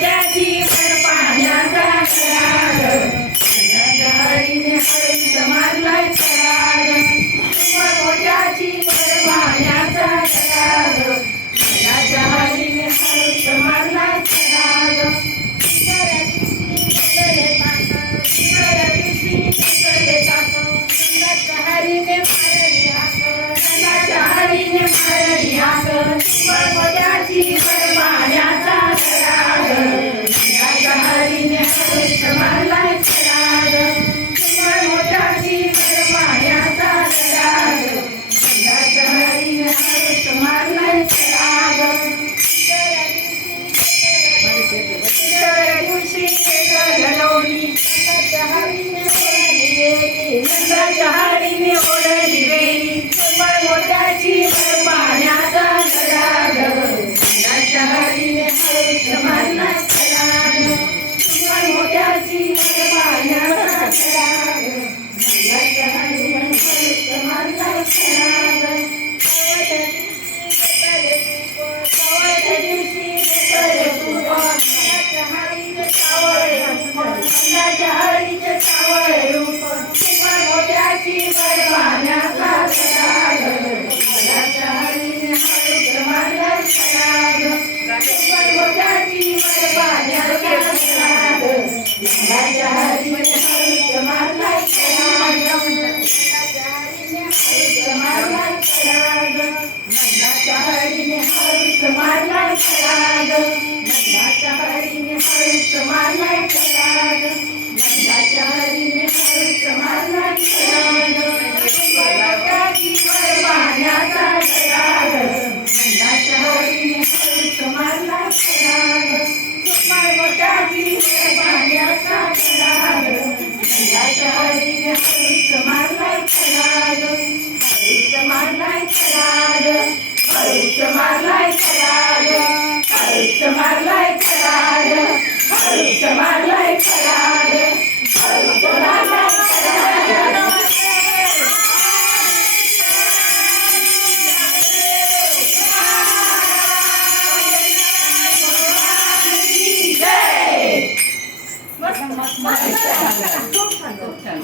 Daddy. सावळे रूप तुम्हा खूप छान